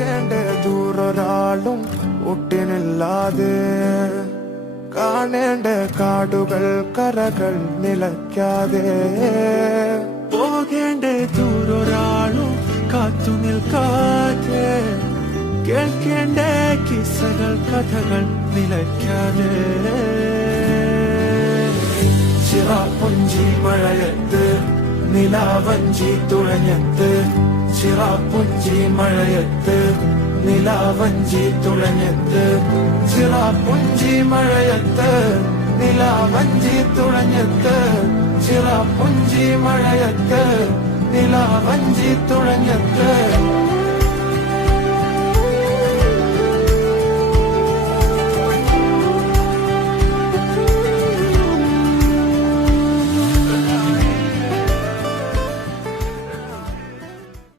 പോകേണ്ട ദൂരൊരാളും ഒട്ടിനില്ലാതെ കാണേണ്ട കാടുകൾ കരകൾ നിലയ്ക്കാതെ പോകേണ്ട ദൂരൊരാളും കാത്തു നിൽക്കാതെ കേൾക്കേണ്ട കിസ്സകൾ കഥകൾ നിലയ്ക്കാതെ ചിറാപ്പുഞ്ചി മഴയത്ത് നിലാവഞ്ചി തുഴഞ്ഞത്ത് ചിറാപ്പുഞ്ചി മഴയത്ത് നിലാവഞ്ചി തുഴഞ്ഞത്ത് ചിറാപ്പുഞ്ചി മഴയത്ത് നിലാവഞ്ചി തുഴഞ്ഞത്ത് ചിറാപ്പുഞ്ചി മഴയത്ത് നിലാവഞ്ചി തുഴഞ്ഞത്ത്